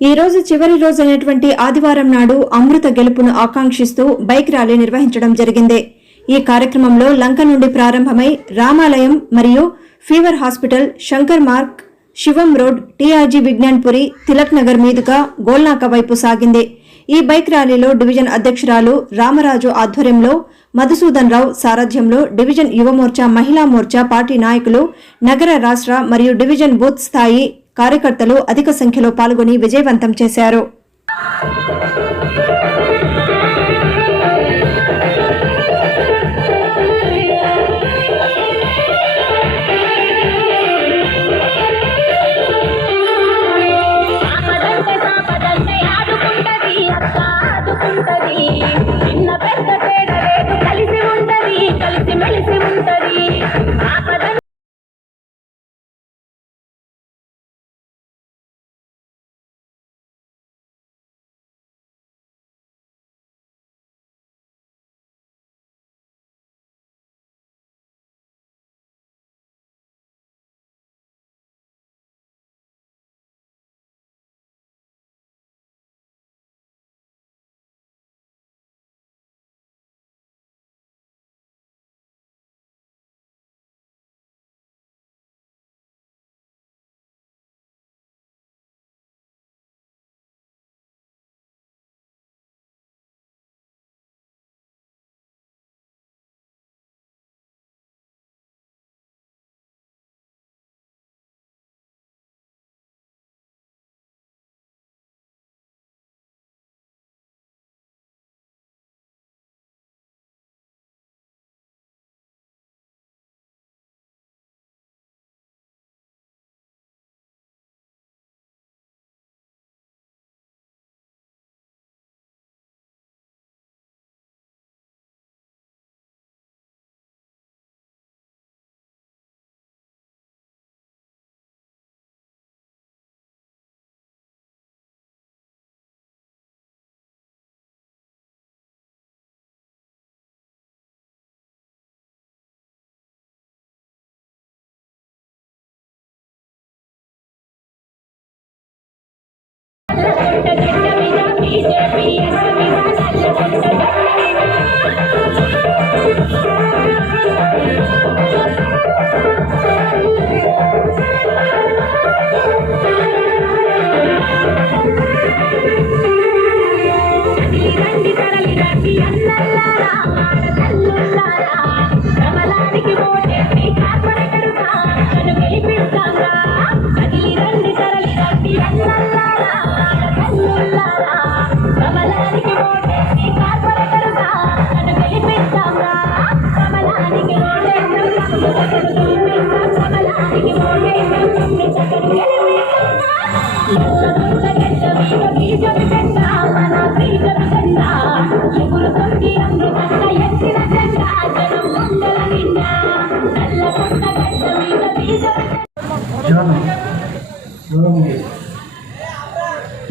ఈ రోజు చివరి రోజైనటువంటి ఆదివారం నాడు అమృత గెలుపును ఆకాంక్షిస్తూ బైక్ ర్యాలీ నిర్వహించడం జరిగింది. ఈ కార్యక్రమంలో లంక నుండి ప్రారంభమై రామాలయం మరియు ఫీవర్ హాస్పిటల్, శంకర్ మార్గ్, శివం రోడ్, టీఆర్జీ విజ్ఞాన్పురి, తిలక్ నగర్ మీదుగా గోల్నాక వైపు సాగింది. ఈ బైక్ ర్యాలీలో డివిజన్ అధ్యక్షురాలు రామరాజు ఆధ్వర్యంలో మధుసూదన్ రావు సారథ్యంలో డివిజన్ యువమోర్చా, మహిళా మోర్చా పార్టీ నాయకులు, నగర, రాష్ట్ర మరియు డివిజన్ బూత్ స్థాయి కార్యకర్తలు అధిక సంఖ్యలో పాల్గొని విజయవంతం చేశారు.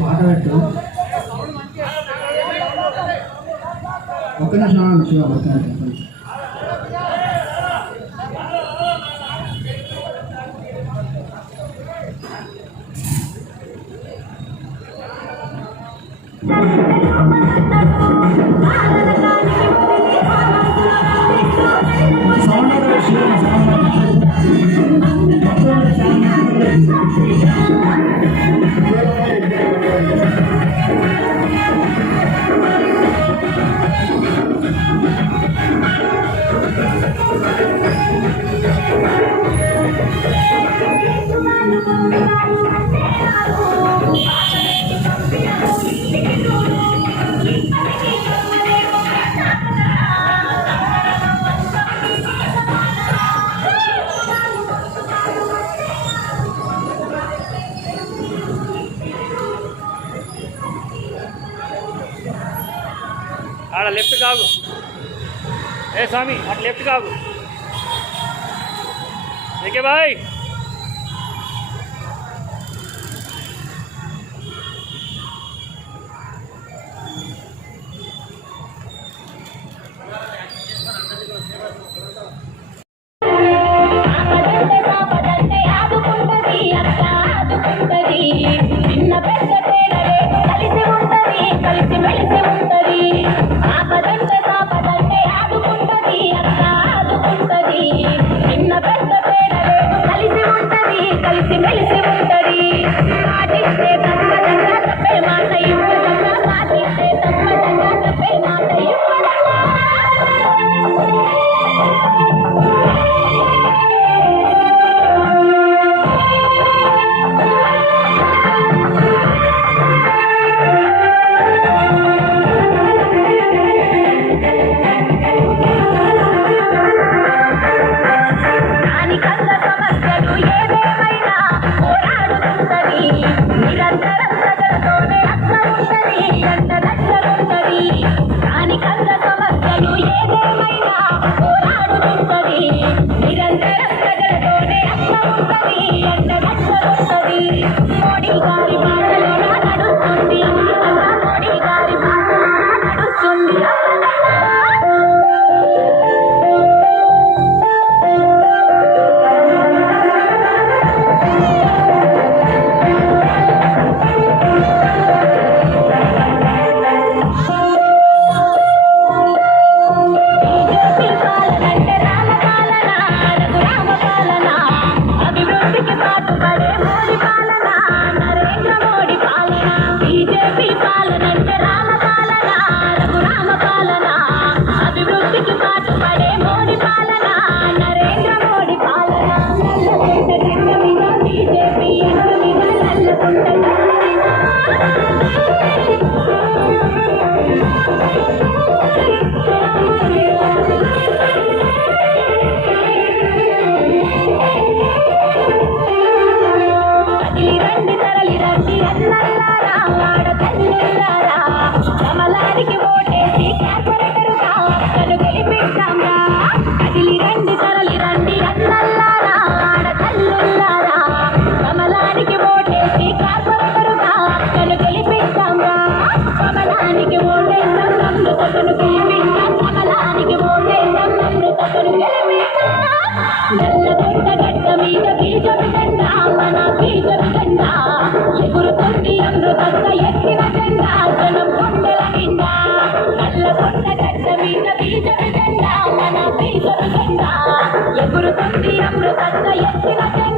పాట పెట్టు ఒక్క నిమిషం శివ ఒక్క నిమిషం ఆడ లెఫ్ట్ కాగు ఏ స్వామి అటు లెఫ్ట్ కాగు ఓకే బాయ్ చిన్న పెద్ద తేడా అమృతక్క ఎత్తిన జెండా జనం గుండెల నిండా నల్లగొండ గడ్డ మీద బీజపు జెండా మన బీజపు జెండా ఎగురుతుంది అమృతక్క ఎత్తిన జెండా